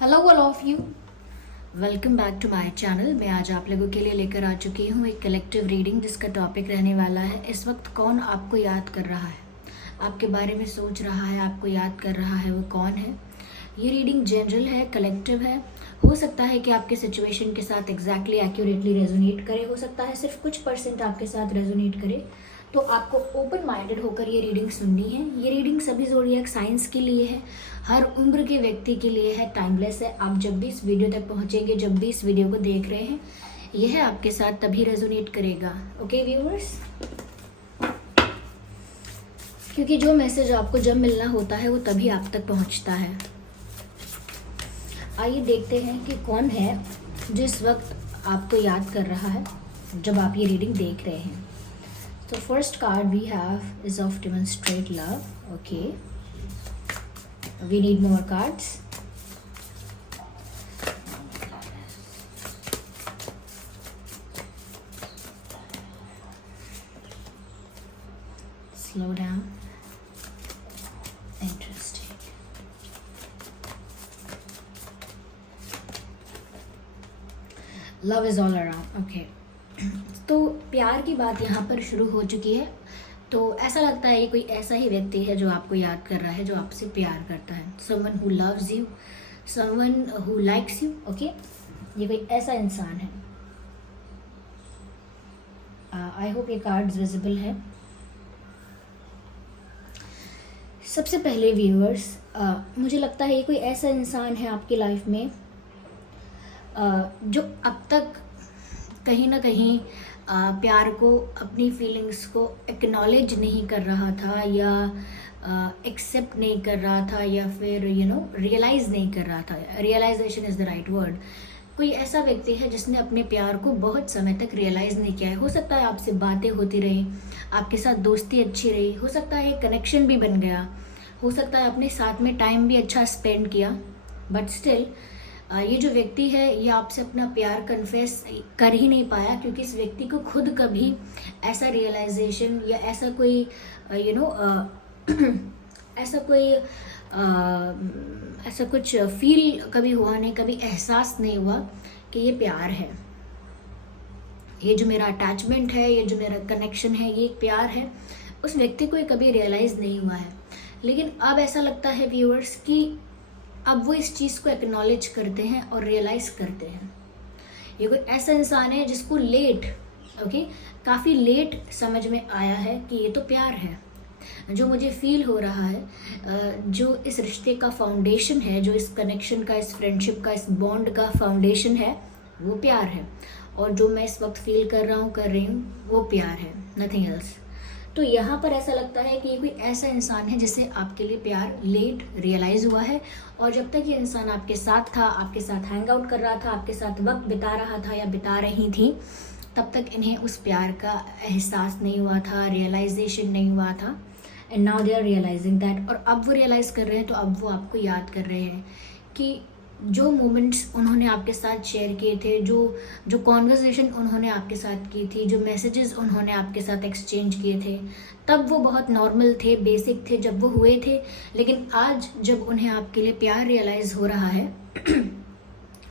Hello all of you, welcome back to my channel. मैं आज आप लोगों के लिए लेकर आ चुकी हूँ एक कलेक्टिव रीडिंग जिसका टॉपिक रहने वाला है इस वक्त कौन आपको याद कर रहा है, आपके बारे में सोच रहा है, आपको याद कर रहा है, वो कौन है। ये रीडिंग जनरल है, कलेक्टिव है। हो सकता है कि आपके सिचुएशन के साथ एग्जैक्टली एक्यूरेटली रेजोनेट करे, हो सकता है सिर्फ कुछ परसेंट आपके साथ रेजोनेट करे। तो आपको ओपन माइंडेड होकर ये रीडिंग सुननी है। ये रीडिंग सभी ज़ोडिएक साइंस के लिए है, हर उम्र के व्यक्ति के लिए है, टाइमलेस है। आप जब भी इस वीडियो तक पहुंचेंगे, जब भी इस वीडियो को देख रहे हैं, यह आपके साथ तभी रेजोनेट करेगा। ओके व्यूअर्स, क्योंकि जो मैसेज आपको जब मिलना होता है वो तभी आप तक पहुंचता है। आइए देखते हैं कि कौन है जिस वक्त आपको याद कर रहा है जब आप ये रीडिंग देख रहे हैं। So first card we have is of demonstrate love. Okay, we need more cards. Slow down. Interesting. Love is all around. Okay. तो प्यार की बात यहाँ पर शुरू हो चुकी है। तो ऐसा लगता है ये कोई ऐसा ही व्यक्ति है जो आपको याद कर रहा है, जो आपसे प्यार करता है। Someone who loves you, someone who likes you. Okay, ये कोई ऐसा इंसान है। आई होप ये कार्ड्स विजिबल है। सबसे पहले व्यूअर्स, मुझे लगता है ये कोई ऐसा इंसान है आपकी लाइफ में जो अब तक कहीं ना कहीं प्यार को, अपनी फीलिंग्स को एक्नॉलेज नहीं कर रहा था, या एक्सेप्ट नहीं कर रहा था, या फिर रियलाइज़ नहीं कर रहा था। Realisation is the right word. कोई ऐसा व्यक्ति है जिसने अपने प्यार को बहुत समय तक रियलाइज़ नहीं किया है। हो सकता है आपसे बातें होती रही, आपके साथ दोस्ती अच्छी रही, हो सकता है कनेक्शन भी बन गया, हो सकता है अपने साथ में टाइम भी अच्छा स्पेंड किया, बट स्टिल ये जो व्यक्ति है ये आपसे अपना प्यार कन्फेस कर ही नहीं पाया, क्योंकि इस व्यक्ति को खुद कभी ऐसा रियलाइजेशन या ऐसा कोई ऐसा कुछ फील कभी हुआ नहीं, कभी एहसास नहीं हुआ कि ये प्यार है, ये जो मेरा अटैचमेंट है, ये जो मेरा कनेक्शन है, ये एक प्यार है। उस व्यक्ति को ये कभी रियलाइज़ नहीं हुआ है। लेकिन अब ऐसा लगता है व्यूअर्स कि अब वो इस चीज़ को एक्नॉलेज करते हैं और रियलाइज़ करते हैं। ये कोई ऐसा इंसान है जिसको काफ़ी लेट समझ में आया है कि ये तो प्यार है। जो मुझे फील हो रहा है, जो इस रिश्ते का फाउंडेशन है, जो इस कनेक्शन का, इस फ्रेंडशिप का, इस बॉन्ड का फाउंडेशन है, वो प्यार है। और जो मैं इस वक्त फील कर रही हूँ वो प्यार है, नथिंग एल्स। तो यहाँ पर ऐसा लगता है कि ये कोई ऐसा इंसान है जिसे आपके लिए प्यार लेट रियलाइज़ हुआ है, और जब तक ये इंसान आपके साथ था, आपके साथ हैंग आउट कर रहा था, आपके साथ वक्त बिता रहा था या बिता रही थी, तब तक इन्हें उस प्यार का एहसास नहीं हुआ था, रियलाइजेशन नहीं हुआ था। And now they are realising that. और अब वो रियलाइज़ कर रहे हैं, तो अब वो आपको याद कर रहे हैं कि जो मोमेंट्स उन्होंने आपके साथ शेयर किए थे, जो कॉन्वर्सेशन उन्होंने आपके साथ की थी, जो मैसेजेस उन्होंने आपके साथ एक्सचेंज किए थे, तब वो बहुत नॉर्मल थे, बेसिक थे जब वो हुए थे। लेकिन आज जब उन्हें आपके लिए प्यार रियलाइज़ हो रहा है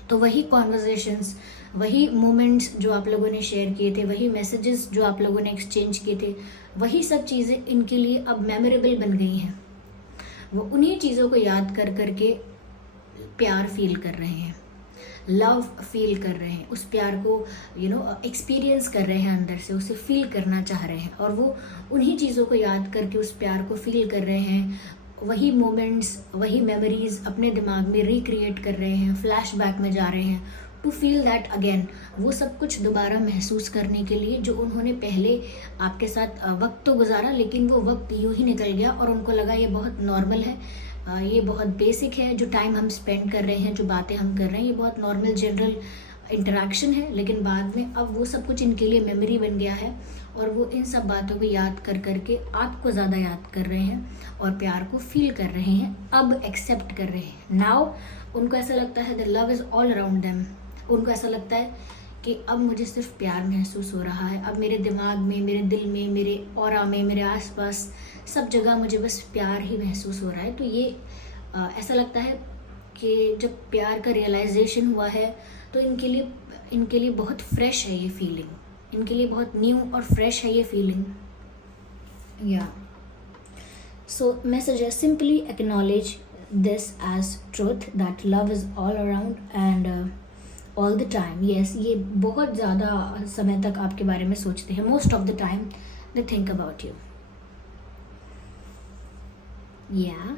तो वही कॉन्वर्सेशंस, वही मोमेंट्स जो आप लोगों ने शेयर किए थे, वही मैसेजेस जो आप लोगों ने एक्सचेंज किए थे, वही सब चीज़ें इनके लिए अब मेमोरेबल बन गई हैं। वो उन्हीं चीज़ों को याद कर करके प्यार फील कर रहे हैं, लव फील कर रहे हैं, उस प्यार को एक्सपीरियंस कर रहे हैं, अंदर से उसे फील करना चाह रहे हैं। और वो उन्हीं चीज़ों को याद करके उस प्यार को फील कर रहे हैं, वही मोमेंट्स, वही मेमोरीज अपने दिमाग में रिक्रिएट कर रहे हैं, फ्लैशबैक में जा रहे हैं टू फील दैट अगेन। वो सब कुछ दोबारा महसूस करने के लिए जो उन्होंने पहले आपके साथ वक्त तो गुजारा, लेकिन वो वक्त यूं ही निकल गया और उनको लगा ये बहुत नॉर्मल है, ये बहुत बेसिक है, जो टाइम हम स्पेंड कर रहे हैं, जो बातें हम कर रहे हैं, ये बहुत नॉर्मल जनरल इंटरेक्शन है। लेकिन बाद में अब वो सब कुछ इनके लिए मेमोरी बन गया है, और वो इन सब बातों को याद कर करके आपको ज़्यादा याद कर रहे हैं और प्यार को फील कर रहे हैं, अब एक्सेप्ट कर रहे हैं। नाउ उनको ऐसा लगता है the love is all around them. उनको ऐसा लगता है कि अब मुझे सिर्फ प्यार महसूस हो रहा है, अब मेरे दिमाग में, मेरे दिल में, मेरे ऑरा में, मेरे आसपास सब जगह मुझे बस प्यार ही महसूस हो रहा है। तो ये ऐसा लगता है कि जब प्यार का रियलाइजेशन हुआ है तो इनके लिए बहुत फ्रेश है ये फीलिंग, इनके लिए बहुत न्यू और फ्रेश है ये फीलिंग। या सो मैं suggest simply acknowledge this as truth that love is all around and all the time. Yes, ये बहुत ज़्यादा समय तक आपके बारे में सोचते हैं। Most of the time they think about you. या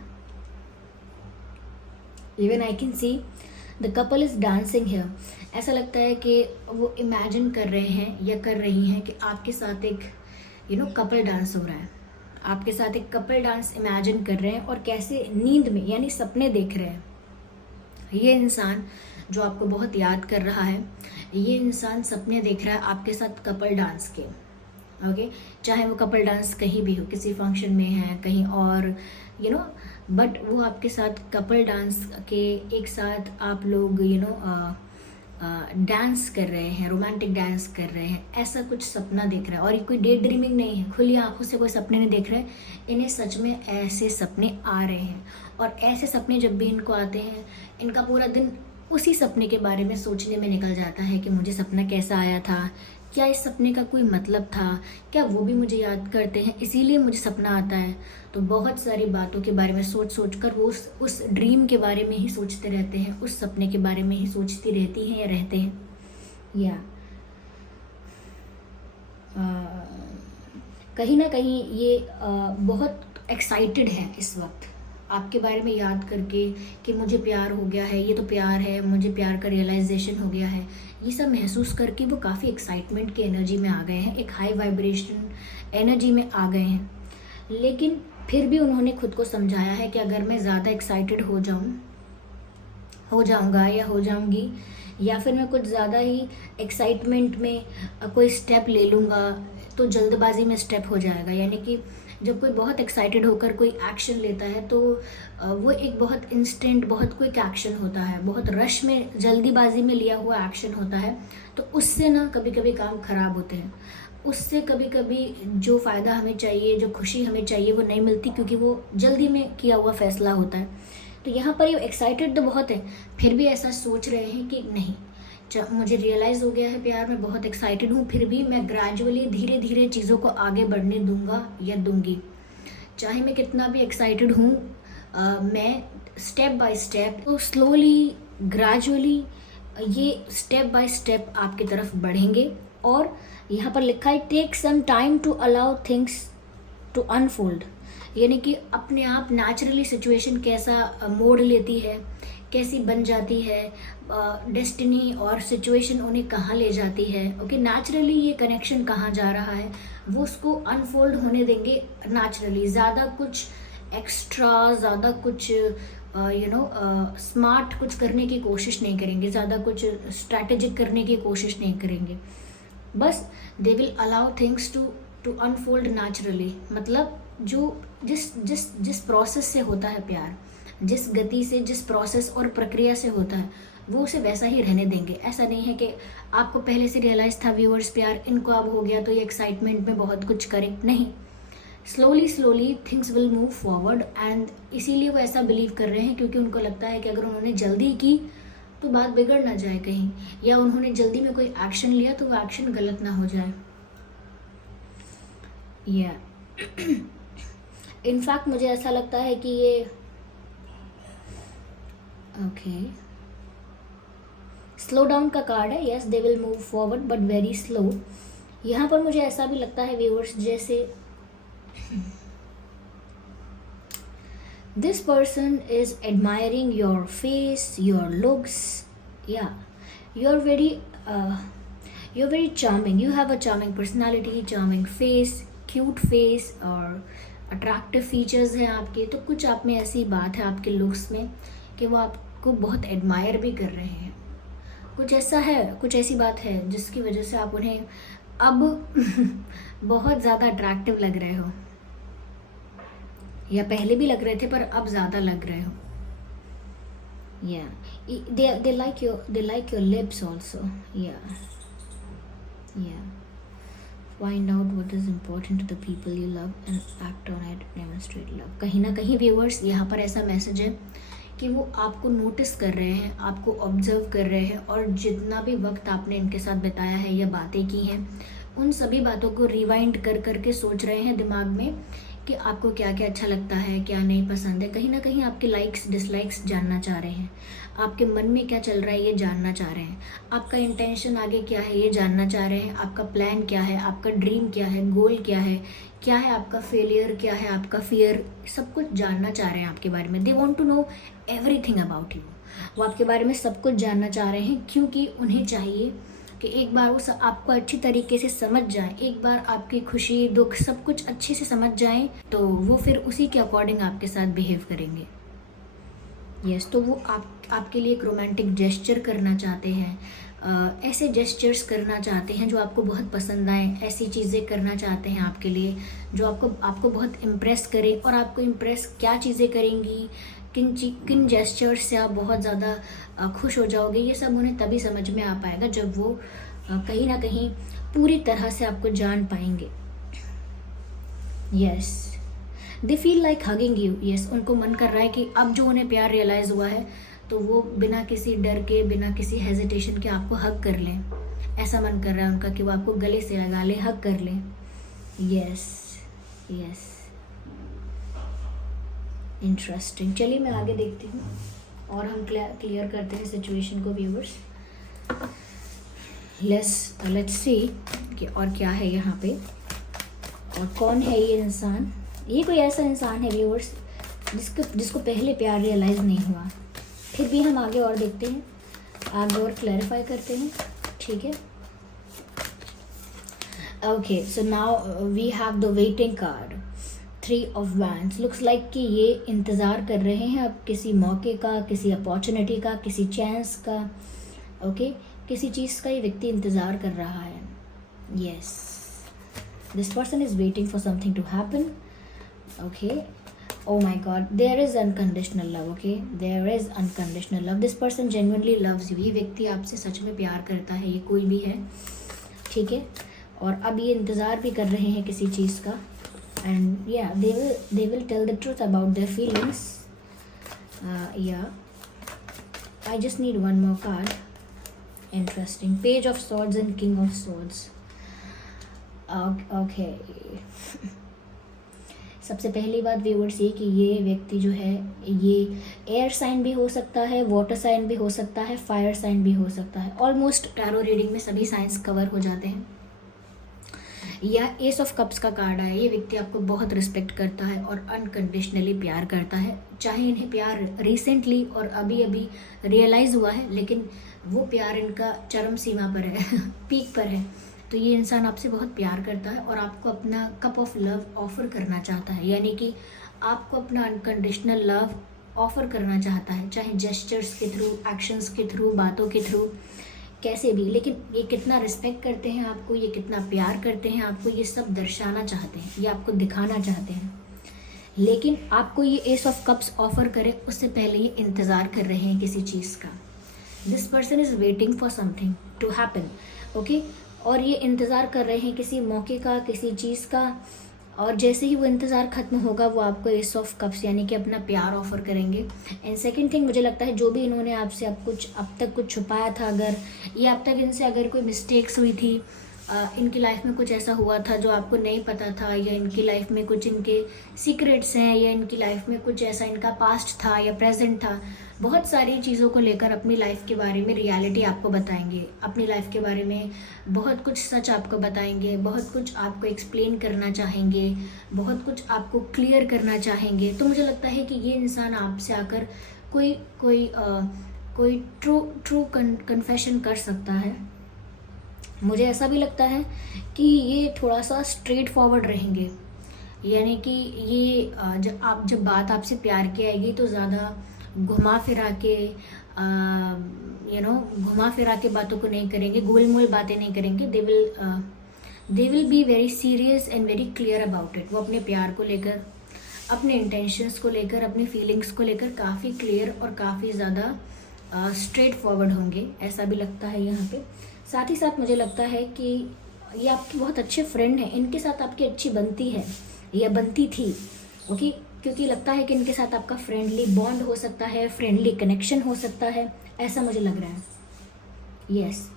even I can see the couple is dancing here. ऐसा लगता है कि वो इमेजिन कर रहे हैं या कर रही हैं कि आपके साथ एक कपल डांस हो रहा है, आपके साथ एक कपल डांस इमेजिन कर रहे हैं और कैसे नींद में यानी सपने देख रहे हैं। ये इंसान जो आपको बहुत याद कर रहा है, ये इंसान सपने देख रहा है आपके साथ कपल डांस के। ओके, चाहे वो कपल डांस कहीं भी हो, किसी फंक्शन में है, कहीं और बट वो आपके साथ कपल डांस के एक साथ आप लोग डांस कर रहे हैं, रोमांटिक डांस कर रहे हैं, ऐसा कुछ सपना देख रहा है। और ये कोई डे ड्रीमिंग नहीं है, खुली आंखों से कोई सपने नहीं देख रहे हैं, इन्हें सच में ऐसे सपने आ रहे हैं। और ऐसे सपने जब भी इनको आते हैं, इनका पूरा दिन उसी सपने के बारे में सोचने में निकल जाता है कि मुझे सपना कैसा आया था, क्या इस सपने का कोई मतलब था, क्या वो भी मुझे याद करते हैं, इसीलिए मुझे सपना आता है। तो बहुत सारी बातों के बारे में सोच कर वो उस ड्रीम के बारे में ही सोचते रहते हैं, उस सपने के बारे में ही सोचती रहती हैं या रहते हैं। या कहीं ना कहीं ये बहुत एक्साइटेड है इस वक्त आपके बारे में याद करके कि मुझे प्यार हो गया है, ये तो प्यार है, मुझे प्यार का रियलाइजेशन हो गया है। ये सब महसूस करके वो काफ़ी एक्साइटमेंट की एनर्जी में आ गए हैं, एक हाई वाइब्रेशन एनर्जी में आ गए हैं। लेकिन फिर भी उन्होंने खुद को समझाया है कि अगर मैं ज़्यादा एक्साइटेड हो जाऊँगा या हो जाऊँगी, या फिर मैं कुछ ज़्यादा ही एक्साइटमेंट में कोई स्टेप ले लूँगा तो जल्दबाजी में स्टेप हो जाएगा। यानी कि जब कोई बहुत एक्साइटेड होकर कोई एक्शन लेता है तो वो एक बहुत इंस्टेंट, बहुत क्विक एक्शन होता है, बहुत रश में, जल्दीबाजी में लिया हुआ एक्शन होता है। तो उससे ना कभी कभी काम खराब होते हैं, उससे कभी कभी जो फ़ायदा हमें चाहिए, जो खुशी हमें चाहिए वो नहीं मिलती, क्योंकि वो जल्दी में किया हुआ फैसला होता है। तो यहाँ पर ये एक्साइटेड तो बहुत है, फिर भी ऐसा सोच रहे हैं कि नहीं, मुझे रियलाइज़ हो गया है प्यार में, बहुत एक्साइटेड हूँ, फिर भी मैं ग्रेजुअली धीरे धीरे चीज़ों को आगे बढ़ने दूंगा या दूंगी। चाहे मैं कितना भी एक्साइटेड हूँ, मैं स्टेप बाय स्टेप, तो स्लोली ग्रेजुअली ये स्टेप बाय स्टेप आपकी तरफ बढ़ेंगे। और यहाँ पर लिखा है take some time to allow things to unfold, यानी कि अपने आप नेचुरली सिचुएशन कैसा मोड़ लेती है, कैसी बन जाती है, डेस्टिनी और सिचुएशन उन्हें कहाँ ले जाती है। ओके, नेचुरली ये कनेक्शन कहाँ जा रहा है वो उसको अनफोल्ड होने देंगे नेचुरली। ज़्यादा कुछ एक्स्ट्रा, ज़्यादा कुछ स्मार्ट कुछ करने की कोशिश नहीं करेंगे, ज़्यादा कुछ स्ट्रैटेजिक करने की कोशिश नहीं करेंगे। बस they will allow things to unfold naturally. मतलब जो जिस प्रोसेस से होता है प्यार, जिस गति से, जिस प्रोसेस और प्रक्रिया से होता है, वो उसे वैसा ही रहने देंगे। ऐसा नहीं है कि आपको पहले से रियलाइज़ था व्यूअर्स प्यार, इनको अब हो गया तो ये एक्साइटमेंट में बहुत कुछ करें, नहीं। Slowly things will move forward and इसीलिए वो ऐसा बिलीव कर रहे हैं क्योंकि उनको लगता है कि अगर उन्होंने जल्दी की तो बात बिगड़ ना जाए कहीं, या उन्होंने जल्दी में कोई एक्शन लिया तो वो एक्शन गलत ना हो जाए। या इनफैक्ट मुझे ऐसा लगता है कि ये ओके स्लो डाउन का कार्ड है। Yes, they will move forward but very slow. यहाँ पर मुझे ऐसा भी लगता है व्यूअर्स, जैसे this person is admiring your face, your looks. Yeah, you're very charming. You have a charming personality, charming face, cute face और attractive features हैं आपके। तो कुछ आप में ऐसी बात है आपके looks में कि वो आपको बहुत admire भी कर रहे हैं। कुछ ऐसा है, कुछ ऐसी बात है जिसकी वजह से आप उन्हें अब बहुत ज़्यादा अट्रैक्टिव लग रहे हो, या पहले भी लग रहे थे पर अब ज़्यादा लग रहे हो। they like your lips also. Yeah, find out what is important to the people you love and act on it, demonstrate love. कहीं ना कहीं व्यूअर्स यहाँ पर ऐसा मैसेज है कि वो आपको नोटिस कर रहे हैं, आपको ऑब्जर्व कर रहे हैं, और जितना भी वक्त आपने इनके साथ बिताया है या बातें की हैं, उन सभी बातों को रिवाइंड कर करके सोच रहे हैं दिमाग में कि आपको क्या क्या अच्छा लगता है, क्या नहीं पसंद है। कहीं ना कहीं आपके लाइक्स डिसलाइक्स जानना चाह रहे हैं, आपके मन में क्या चल रहा है ये जानना चाह रहे हैं, आपका इंटेंशन आगे क्या है ये जानना चाह रहे हैं, आपका प्लान क्या है, आपका ड्रीम क्या है, गोल क्या है आपका फेलियर क्या है, आपका फियर, सब कुछ जानना चाह रहे हैं आपके बारे में। They want to know everything about you. वो आपके बारे में सब कुछ जानना चाह रहे हैं, क्योंकि उन्हें चाहिए कि एक बार वो आपको अच्छी तरीके से समझ जाए, एक बार आपकी खुशी दुख सब कुछ अच्छे से समझ जाएं, तो वो फिर उसी के अकॉर्डिंग आपके साथ बिहेव करेंगे। यस, तो वो आपके लिए एक रोमांटिक जेस्चर करना चाहते हैं, ऐसे जेस्चर्स करना चाहते हैं जो आपको बहुत पसंद आए, ऐसी चीज़ें करना चाहते हैं आपके लिए जो आपको बहुत इम्प्रेस करे। और आपको इम्प्रेस क्या चीज़ें करेंगी, किन जेस्चर्स से आप बहुत ज़्यादा खुश हो जाओगे, ये सब उन्हें तभी समझ में आ पाएगा जब वो कहीं ना कहीं पूरी तरह से आपको जान पाएंगे। Yes, they feel like hugging you. Yes, उनको मन कर रहा है कि अब जो उन्हें प्यार रियलाइज़ हुआ है तो वो बिना किसी डर के, बिना किसी हेजिटेशन के आपको हग कर लें। ऐसा मन कर रहा है उनका कि वो आपको गले से लगा ले, हग कर लें। Yes yes, interesting. चलिए मैं आगे देखती हूँ और हम क्लियर करते हैं सिचुएशन को व्यूवर्स। लेट्स सी कि और क्या है यहाँ पे, और कौन है ये इंसान। ये कोई ऐसा इंसान है व्यूवर्स जिसको पहले प्यार रियलाइज़ नहीं हुआ। फिर भी हम आगे और देखते हैं, आगे और क्लैरिफाई करते हैं, ठीक है। Okay, so now we have the waiting card, 3 of Wands। Looks like कि ये इंतज़ार कर रहे हैं अब किसी मौके का, किसी अपॉर्चुनिटी का, किसी चांस का। ओके, किसी चीज़ का ये व्यक्ति इंतज़ार कर रहा है। Yes, this person is waiting for something to happen. Okay, oh my god, there is unconditional love। okay, there is unconditional love। this person genuinely loves you। ये व्यक्ति आपसे सच में प्यार करता है, ये कोई भी है, ठीक है। और अब ये इंतज़ार भी कर रहे हैं किसी चीज़ का, and yeah, they will tell the truth about their feelings। yeah, I just need one more card। interesting, Page of Swords and King of Swords। okay सबसे पहली बात व्यूअर्स ये कि ये व्यक्ति जो है ये एयर साइन भी हो सकता है, वाटर साइन भी हो सकता है, फायर साइन भी हो सकता है। ऑलमोस्ट टैरो रीडिंग में सभी साइंस कवर हो जाते हैं। या एस ऑफ कप्स का कार्ड है, ये व्यक्ति आपको बहुत रिस्पेक्ट करता है और अनकंडीशनली प्यार करता है। चाहे इन्हें प्यार रिसेंटली और अभी अभी रियलाइज़ हुआ है, लेकिन वो प्यार इनका चरम सीमा पर है पीक पर है। तो ये इंसान आपसे बहुत प्यार करता है और आपको अपना कप ऑफ लव ऑफ़र करना चाहता है, यानी कि आपको अपना अनकंडीशनल लव ऑफ़र करना चाहता है, चाहे जेस्चर्स के थ्रू, एक्शंस के थ्रू, बातों के थ्रू, कैसे भी। लेकिन ये कितना रिस्पेक्ट करते हैं आपको, ये कितना प्यार करते हैं आपको, ये सब दर्शाना चाहते हैं, ये आपको दिखाना चाहते हैं। लेकिन आपको ये एस ऑफ कप्स ऑफ़र करे उससे पहले ये इंतज़ार कर रहे हैं किसी चीज़ का। This person is waiting for something to happen. Okay, और ये इंतज़ार कर रहे हैं किसी मौके का, किसी चीज़ का, और जैसे ही वो इंतज़ार ख़त्म होगा वो आपको एस ऑफ कप्स यानी कि अपना प्यार ऑफ़र करेंगे। एंड सेकंड थिंग, मुझे लगता है जो भी इन्होंने आपसे अब तक कुछ छुपाया था, अगर ये अब तक इनसे अगर कोई मिस्टेक्स हुई थी, इनकी लाइफ में कुछ ऐसा हुआ था जो आपको नहीं पता था, या इनकी लाइफ में कुछ इनके सीक्रेट्स हैं, या इनकी लाइफ में कुछ ऐसा इनका पास्ट था या प्रेजेंट था, बहुत सारी चीज़ों को लेकर अपनी लाइफ के बारे में रियलिटी आपको बताएंगे, अपनी लाइफ के बारे में बहुत कुछ सच आपको बताएंगे, बहुत कुछ आपको एक्सप्लेन करना चाहेंगे, बहुत कुछ आपको क्लियर करना चाहेंगे। तो मुझे लगता है कि ये इंसान आपसे आकर कोई ट्रू कन्फेशन कर सकता है। मुझे ऐसा भी लगता है कि ये थोड़ा सा स्ट्रेट फॉरवर्ड रहेंगे, यानी कि ये जब बात आपसे प्यार की आएगी तो ज़्यादा घुमा फिरा के बातों को नहीं करेंगे, गोल मोल बातें नहीं करेंगे। They will be very serious and very clear about it. वो अपने प्यार को लेकर, अपने इंटेंशंस को लेकर, अपनी फीलिंग्स को लेकर काफ़ी क्लियर और काफ़ी ज़्यादा स्ट्रेट फॉरवर्ड होंगे, ऐसा भी लगता है यहाँ पे। साथ ही साथ मुझे लगता है कि ये आपके बहुत अच्छे फ्रेंड हैं, इनके साथ आपकी अच्छी बनती है या बनती थी। ओके, क्योंकि लगता है कि इनके साथ आपका फ्रेंडली बॉन्ड हो सकता है, फ्रेंडली कनेक्शन हो सकता है, ऐसा मुझे लग रहा है। यस,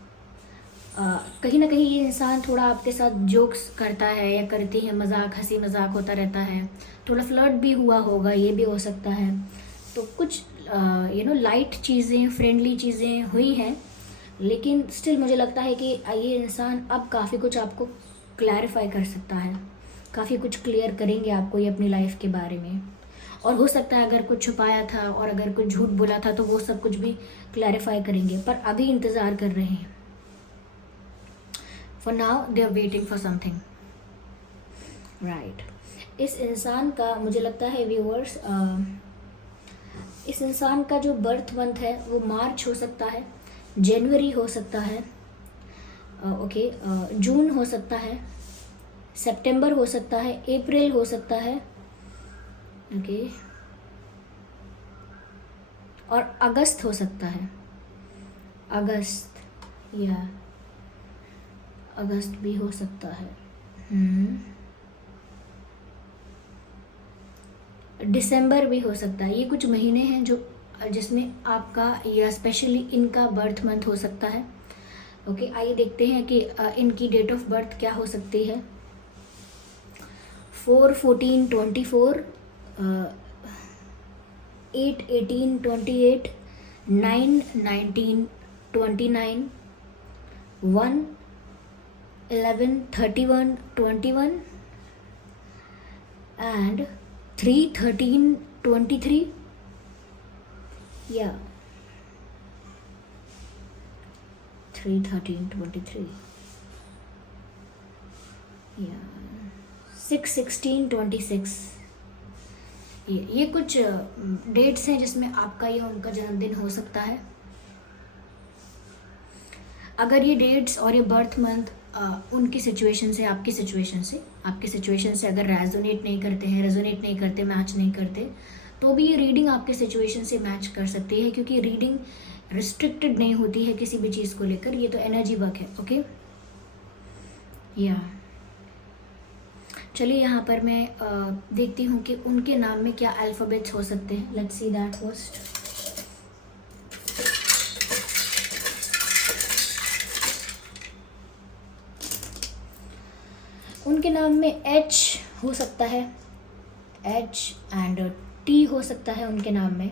कहीं ना कहीं ये इंसान थोड़ा आपके साथ जोक्स करता है या करती है, मजाक, हंसी मजाक होता रहता है, थोड़ा फ्लर्ट भी हुआ होगा, ये भी हो सकता है। तो कुछ लाइट चीज़ें, फ्रेंडली चीज़ें हुई हैं, लेकिन स्टिल मुझे लगता है कि ये इंसान अब काफ़ी कुछ आपको क्लैरिफाई कर सकता है, काफ़ी कुछ क्लियर करेंगे आपको ये अपनी लाइफ के बारे में। और हो सकता है अगर कुछ छुपाया था और अगर कुछ झूठ बोला था तो वो सब कुछ भी क्लैरिफाई करेंगे, पर अभी इंतज़ार कर रहे हैं। For now they are waiting for something, right. इस इंसान का मुझे लगता है व्यूअर्स, इस इंसान का जो बर्थ मंथ है वो मार्च हो सकता है, जनवरी हो सकता है, ओके, जून हो सकता है, सितंबर हो सकता है, अप्रैल हो सकता है, ओके, और अगस्त हो सकता है, अगस्त, या अगस्त भी हो सकता है, दिसंबर भी हो सकता है। ये कुछ महीने हैं जो जिसमें आपका या स्पेशली इनका बर्थ मंथ हो सकता है। ओके, आइए देखते हैं कि इनकी डेट ऑफ बर्थ क्या हो सकती है। 4/14/24, 8/18/28, 9/19/29, 1/11/31/21 and 3/13/23, yeah, 3/13/23, yeah, 6/16/26। ये कुछ डेट्स हैं जिसमें आपका या उनका जन्मदिन हो सकता है। अगर ये डेट्स और ये बर्थ मंथ उनकी सिचुएशन से, आपकी सिचुएशन से अगर रेजोनेट नहीं करते, मैच नहीं करते, तो भी ये रीडिंग आपके सिचुएशन से मैच कर सकती है, क्योंकि रीडिंग रिस्ट्रिक्टेड नहीं होती है किसी भी चीज़ को लेकर, ये तो एनर्जी वर्क है। ओके, या चलिए यहाँ पर मैं देखती हूँ कि उनके नाम में क्या अल्फ़ाबेट्स हो सकते हैं। Let's see that first. उनके नाम में H हो सकता है, H एंड T हो सकता है उनके नाम में।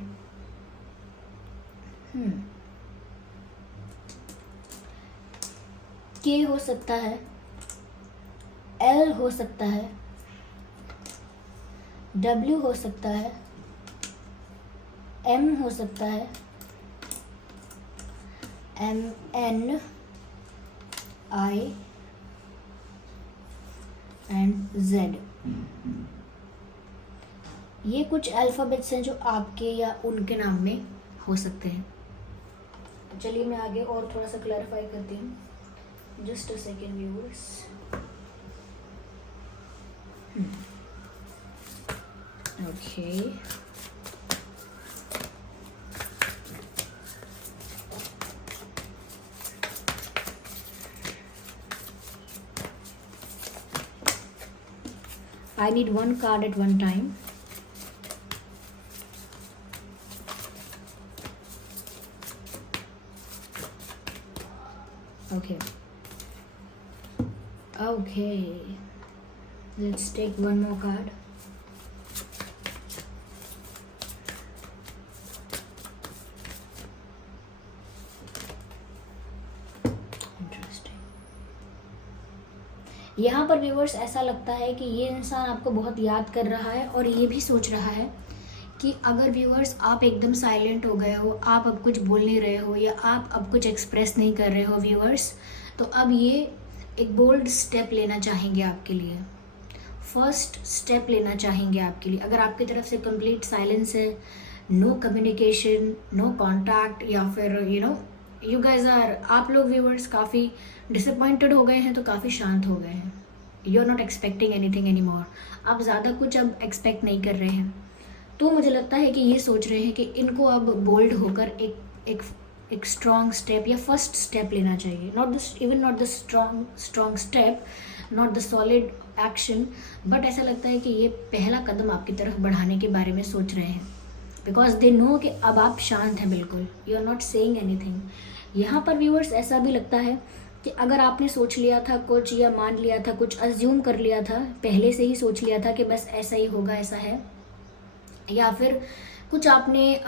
K हो सकता है, L हो सकता है, W हो सकता है, M हो सकता है, MN, I एंड Z। ये कुछ अल्फ़ाबेट्स हैं जो आपके या उनके नाम में हो सकते हैं। चलिए मैं आगे और थोड़ा सा क्लैरिफाई करती हूँ। Just a second viewers. Okay, I need one card at one time. Okay. Let's take one more card. यहाँ पर व्यूअर्स ऐसा लगता है कि ये इंसान आपको बहुत याद कर रहा है और ये भी सोच रहा है कि अगर व्यूअर्स आप एकदम साइलेंट हो गए हो, आप अब कुछ बोल नहीं रहे हो या आप अब कुछ एक्सप्रेस नहीं कर रहे हो व्यूअर्स, तो अब ये एक बोल्ड स्टेप लेना चाहेंगे आपके लिए, फर्स्ट स्टेप लेना चाहेंगे आपके लिए। अगर आपकी तरफ से कंप्लीट साइलेंस है, नो कम्युनिकेशन, नो कॉन्टैक्ट, या फिर यू गाइज आर, आप लोग व्यूअर्स काफ़ी डिसअपॉइंटेड हो गए हैं, तो काफ़ी शांत हो गए हैं। You are not expecting anything any more, आप ज़्यादा कुछ अब एक्सपेक्ट नहीं कर रहे हैं। तो मुझे लगता है कि ये सोच रहे हैं कि इनको अब बोल्ड होकर एक स्ट्रॉन्ग स्टेप या फर्स्ट स्टेप लेना चाहिए। Not the strong step, not the solid action, but ऐसा लगता है कि ये पहला कदम आपकी तरफ बढ़ाने के बारे में सोच रहे हैं, बिकॉज दे नो कि अब आप शांत हैं बिल्कुल, you are not saying anything. यहाँ पर व्यूअर्स ऐसा भी लगता है कि अगर आपने सोच लिया था कुछ, या मान लिया था कुछ, अज्यूम कर लिया था, पहले से ही सोच लिया था कि बस ऐसा ही होगा, ऐसा है, या फिर कुछ आपने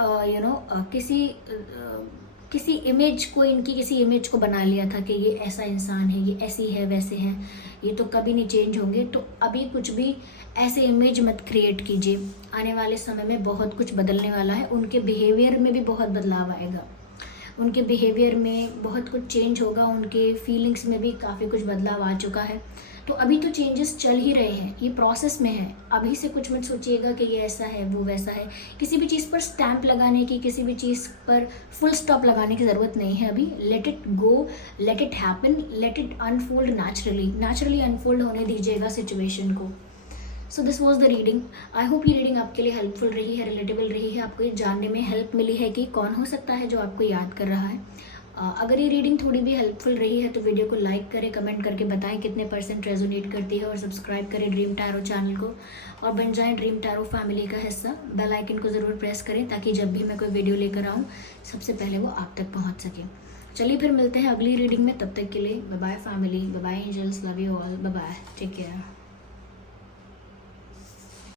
किसी इमेज को, इनकी किसी इमेज को बना लिया था कि ये ऐसा इंसान है, ये ऐसी है, वैसे है, ये तो कभी नहीं चेंज होंगे, तो अभी कुछ भी ऐसे इमेज मत क्रिएट कीजिए। आने वाले समय में बहुत कुछ बदलने वाला है, उनके बिहेवियर में भी बहुत बदलाव आएगा, उनके बिहेवियर में बहुत कुछ चेंज होगा, उनके फीलिंग्स में भी काफ़ी कुछ बदलाव आ चुका है। तो अभी तो चेंजेस चल ही रहे हैं, ये प्रोसेस में है, अभी से कुछ मत सोचिएगा कि ये ऐसा है, वो वैसा है। किसी भी चीज़ पर स्टैंप लगाने की, किसी भी चीज़ पर फुल स्टॉप लगाने की ज़रूरत नहीं है अभी। Let it go, let it happen, let it unfold naturally unfold होने दीजिएगा सिचुएशन को। So this was the reading. I hope ये रीडिंग आपके लिए हेल्पफुल रही है, रिलेटेबल रही है, आपको ये जानने में हेल्प मिली है कि कौन हो सकता है जो आपको याद कर रहा है। अगर ये रीडिंग थोड़ी भी हेल्पफुल रही है तो वीडियो को लाइक करें, कमेंट करके बताएं कितने % रेजोनेट करती है, और सब्सक्राइब करें ड्रीम टैरो चैनल को और बन जाएं ड्रीम टैरो फैमिली का हिस्सा। बेल आइकन को ज़रूर प्रेस करें ताकि जब भी मैं कोई वीडियो लेकर आऊँ सबसे पहले वो आप तक पहुँच सके। चलिए फिर मिलते हैं अगली रीडिंग में, तब तक के लिए bye bye family, bye bye angels, love you all, bye bye, take care.